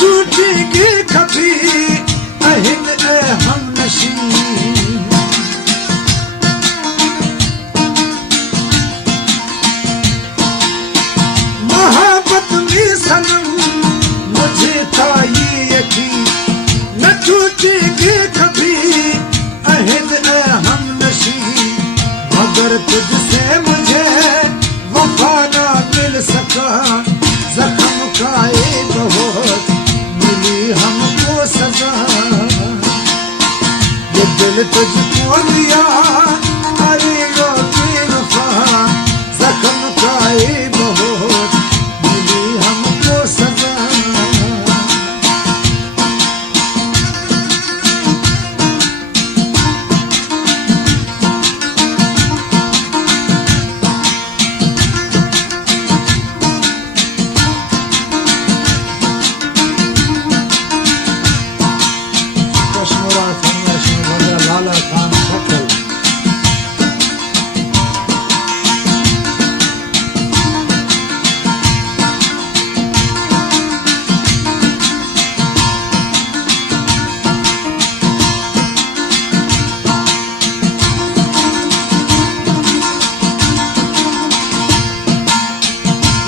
टूटेगी कभी अहिद ए हमनशी। मोहब्बत में सनम मुझे था ये यकीन, न टूटेगी कभी अहिद ए हमनशी। मगर तुझसे मुझे वफा ना मिल सका, जख्म खाए बहुत मिली हमको सजा। ये दिल तुझको दिया अरे यो बेवफा, जख्म खाए बहुत मिली हमको सजा।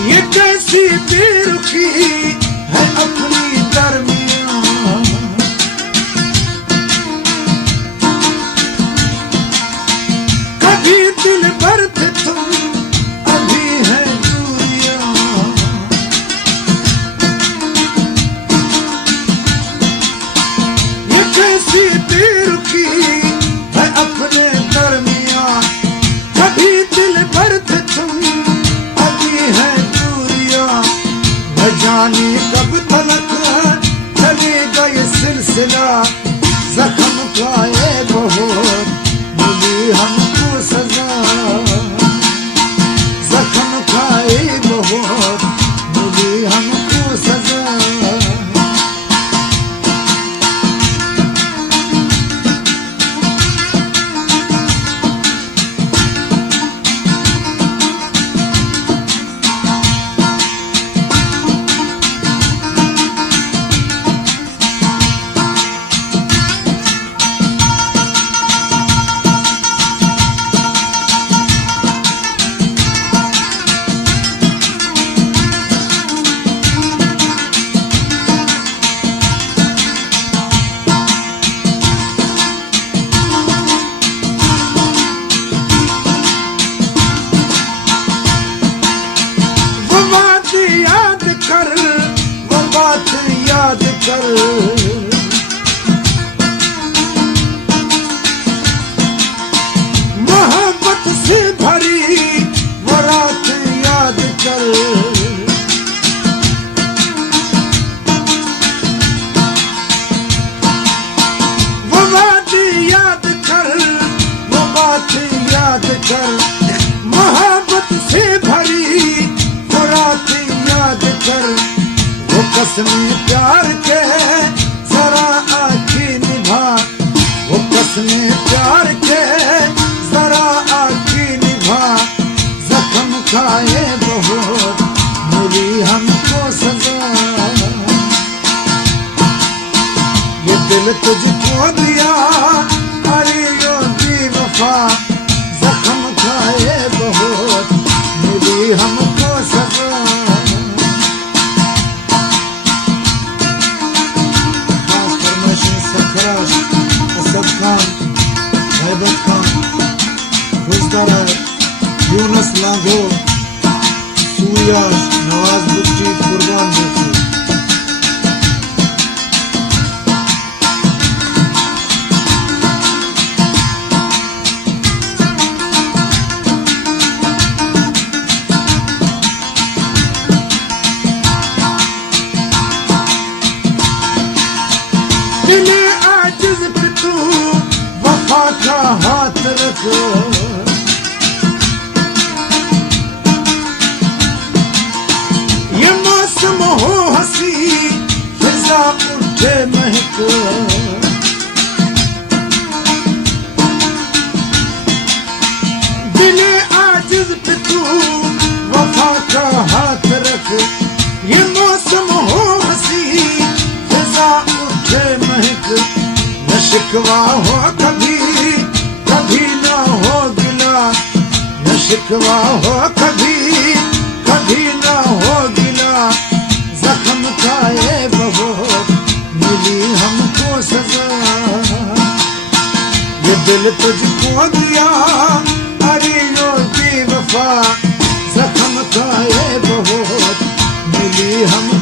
ये कैसी बेरुखी है अपनी दरमियां, कभी दिल भर थे तुम अभी है दूरियां। ये कैसी बेरुखी है अपने दरमियां, कभी दिल भर थे तुम अभी है। न जाने कब तलक चलेगा ये सिलसिला, जख्म खाए बहुत मिली हमको सजा। जख्म खाए बहुत मिली हमको सजा। याद कर वो बात याद कर, मोहब्बत से भरी वो रात याद कर। वो बात याद कर, वो बात याद कर, मोहब्बत से भरी वो रात याद कर। वो कसमें प्यार के जरा आँखें निभा, वो कसमें प्यार के जरा आँखें निभा। जख्म खाए बहुत मिली हमको सजा। ये दिल तुझको दिया अरे यो बेवफा, जख्म खाए बहुत मिली हमको सजा। असद खान, हैबत खान, खुशदर, यूनुस लांघो, सूर्या, नवाज बुच्ची, कुर्बान बुच्ची। दिले आजिज़ पे तू वफा का हाथ रख, ये मौसम हो हंसी फिजा उठे महक। दिले आजिज़ पे तू वफा का हाथ रख, ये मौसम हो हंसी शिकवा हो कभी कभी न हो गिला, न शिकवा हो कभी कभी न हो गिला। जख्म खाए बहुत मिली हमको सजा, ये दिल तुझको दिया अरे यो बेवफा। जख्म खाए बहुत मिली हमको